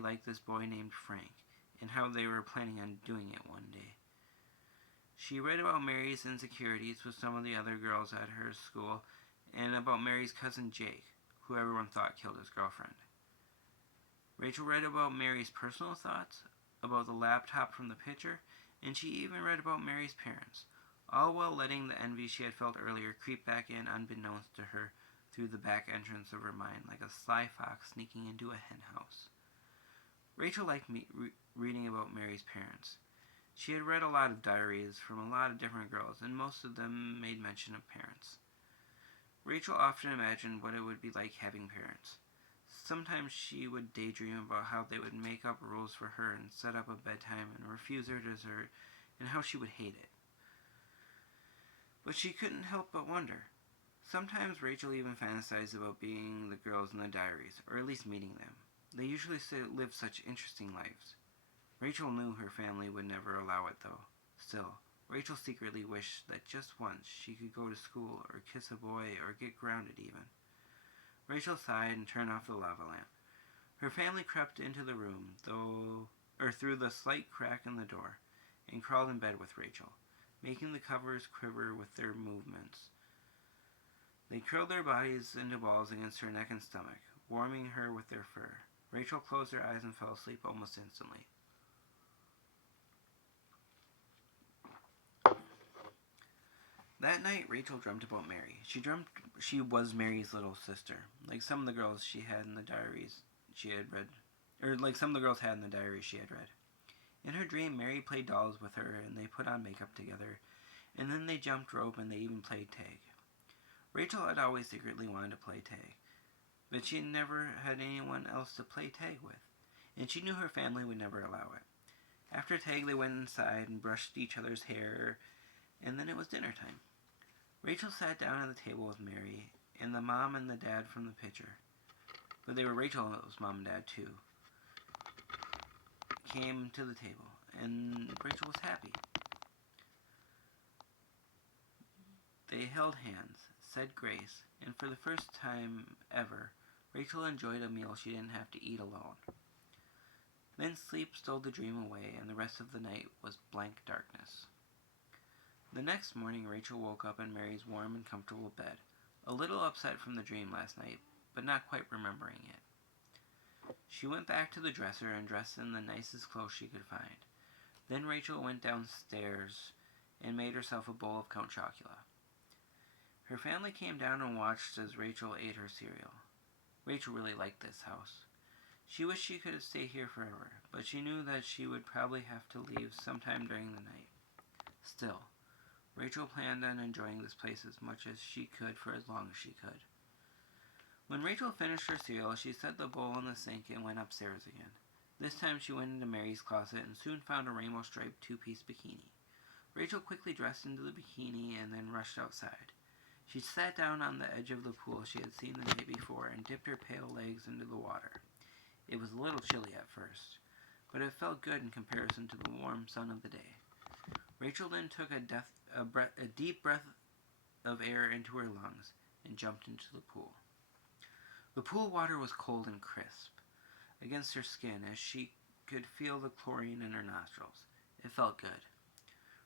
they liked this boy named Frank, and how they were planning on doing it one day. She read about Mary's insecurities with some of the other girls at her school, and about Mary's cousin Jake, who everyone thought killed his girlfriend. Rachel read about Mary's personal thoughts, about the laptop from the picture, and she even read about Mary's parents, all while letting the envy she had felt earlier creep back in unbeknownst to her through the back entrance of her mind like a sly fox sneaking into a henhouse. Rachel liked reading about Mary's parents. She had read a lot of diaries from a lot of different girls, and most of them made mention of parents. Rachel often imagined what it would be like having parents. Sometimes she would daydream about how they would make up rules for her and set up a bedtime and refuse her dessert, and how she would hate it. But she couldn't help but wonder. Sometimes Rachel even fantasized about being the girls in the diaries, or at least meeting them. They usually lived such interesting lives. Rachel knew her family would never allow it, though. Still, Rachel secretly wished that just once she could go to school, or kiss a boy, or get grounded even. Rachel sighed and turned off the lava lamp. Her family crept into the room, through the slight crack in the door, and crawled in bed with Rachel, making the covers quiver with their movements. They curled their bodies into balls against her neck and stomach, warming her with their fur. Rachel closed her eyes and fell asleep almost instantly. That night, Rachel dreamt about Mary. She dreamt she was Mary's little sister, like some of the girls she had in the diaries she had read, or like some of the girls had in the diaries she had read. In her dream, Mary played dolls with her, and they put on makeup together, and then they jumped rope and they even played tag. Rachel had always secretly wanted to play tag, but she never had anyone else to play tag with, and she knew her family would never allow it. After tag, they went inside and brushed each other's hair, and then it was dinner time. Rachel sat down at the table with Mary and the mom and the dad from the picture, but they were Rachel's mom and dad too, came to the table, and Rachel was happy. They held hands, said grace, and for the first time ever, Rachel enjoyed a meal she didn't have to eat alone. Then sleep stole the dream away, and the rest of the night was blank darkness. The next morning, Rachel woke up in Mary's warm and comfortable bed, a little upset from the dream last night, but not quite remembering it. She went back to the dresser and dressed in the nicest clothes she could find. Then Rachel went downstairs and made herself a bowl of Count Chocula. Her family came down and watched as Rachel ate her cereal. Rachel really liked this house. She wished she could stay here forever, but she knew that she would probably have to leave sometime during the night. Still, Rachel planned on enjoying this place as much as she could for as long as she could. When Rachel finished her cereal, she set the bowl in the sink and went upstairs again. This time she went into Mary's closet and soon found a rainbow-striped two-piece bikini. Rachel quickly dressed into the bikini and then rushed outside. She sat down on the edge of the pool she had seen the night before and dipped her pale legs into the water. It was a little chilly at first, but it felt good in comparison to the warm sun of the day. Rachel then took a deep breath of air into her lungs and jumped into the pool. The pool water was cold and crisp against her skin as she could feel the chlorine in her nostrils. It felt good.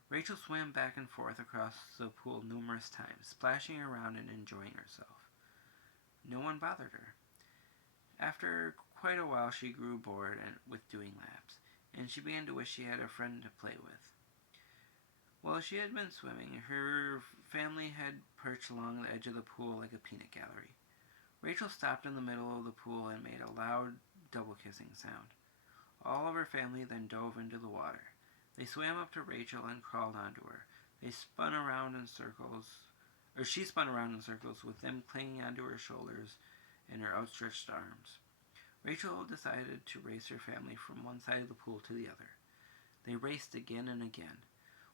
Rachel swam back and forth across the pool numerous times, splashing around and enjoying herself. No one bothered her. After quite a while, she grew bored with doing laps, and she began to wish she had a friend to play with. While she had been swimming, her family had perched along the edge of the pool like a peanut gallery. Rachel stopped in the middle of the pool and made a loud double-kissing sound. All of her family then dove into the water. They swam up to Rachel and crawled onto her. She spun around in circles with them clinging onto her shoulders and her outstretched arms. Rachel decided to race her family from one side of the pool to the other. They raced again and again,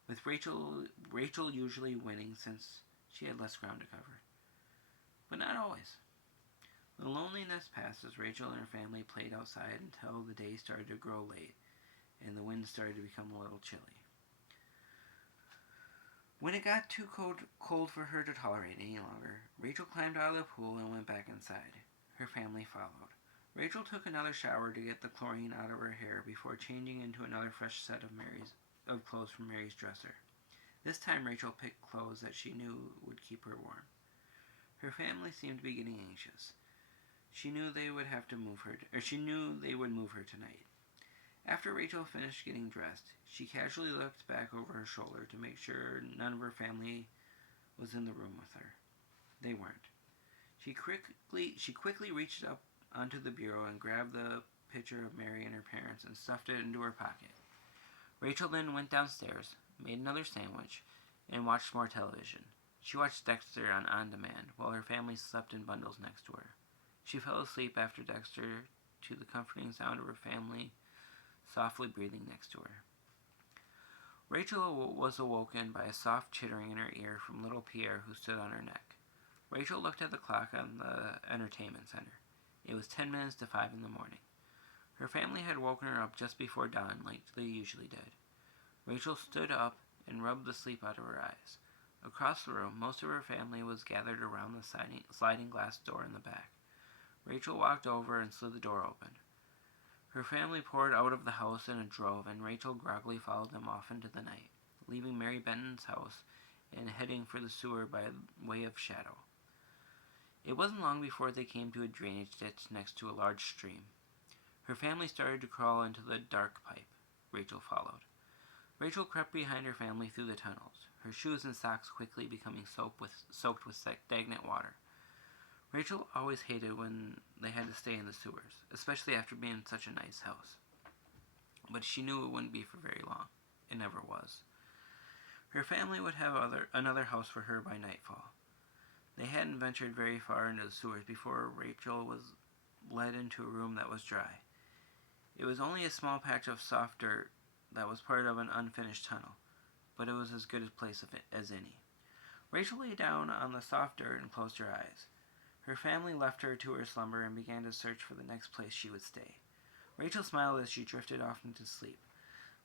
with Rachel usually winning since she had less ground to cover. But not always. The loneliness passed as Rachel and her family played outside until the day started to grow late and the wind started to become a little chilly. When it got too cold for her to tolerate any longer, Rachel climbed out of the pool and went back inside. Her family followed. Rachel took another shower to get the chlorine out of her hair before changing into another fresh set of clothes from Mary's dresser. This time Rachel picked clothes that she knew would keep her warm. Her family seemed to be getting anxious. She knew they would move her tonight. After Rachel finished getting dressed, she casually looked back over her shoulder to make sure none of her family was in the room with her. They weren't. She quickly reached up onto the bureau and grabbed the picture of Mary and her parents and stuffed it into her pocket. Rachel then went downstairs, made another sandwich, and watched more television. She watched Dexter on demand while her family slept in bundles next to her. She fell asleep after Dexter to the comforting sound of her family softly breathing next to her. Rachel was awoken by a soft chittering in her ear from little Pierre, who stood on her neck. Rachel looked at the clock on the entertainment center. It was 10 minutes to 5 in the morning. Her family had woken her up just before dawn, like they usually did. Rachel stood up and rubbed the sleep out of her eyes. Across the room, most of her family was gathered around the sliding glass door in the back. Rachel walked over and slid the door open. Her family poured out of the house in a drove, and Rachel groggily followed them off into the night, leaving Mary Benton's house and heading for the sewer by way of Shadow. It wasn't long before they came to a drainage ditch next to a large stream. Her family started to crawl into the dark pipe. Rachel followed. Rachel crept behind her family through the tunnels, her shoes and socks quickly becoming soaked with stagnant water. Rachel always hated when they had to stay in the sewers, especially after being in such a nice house. But she knew it wouldn't be for very long. It never was. Her family would have another house for her by nightfall. They hadn't ventured very far into the sewers before Rachel was led into a room that was dry. It was only a small patch of soft dirt that was part of an unfinished tunnel, but it was as good a place as any. Rachel lay down on the soft dirt and closed her eyes. Her family left her to her slumber and began to search for the next place she would stay. Rachel smiled as she drifted off into sleep,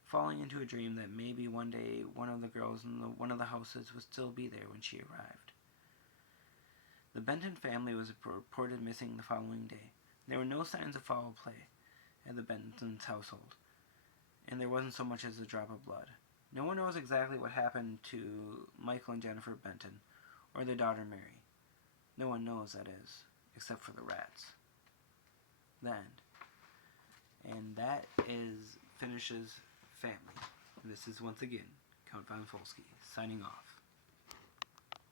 falling into a dream that maybe one day one of the girls in one of the houses would still be there when she arrived. The Benton family was reported missing the following day. There were no signs of foul play at the Benton's household, and there wasn't so much as a drop of blood. No one knows exactly what happened to Michael and Jennifer Benton, or their daughter Mary. No one knows, that is, except for the rats. And that finishes Family. And this is once again Count Von Folsky signing off.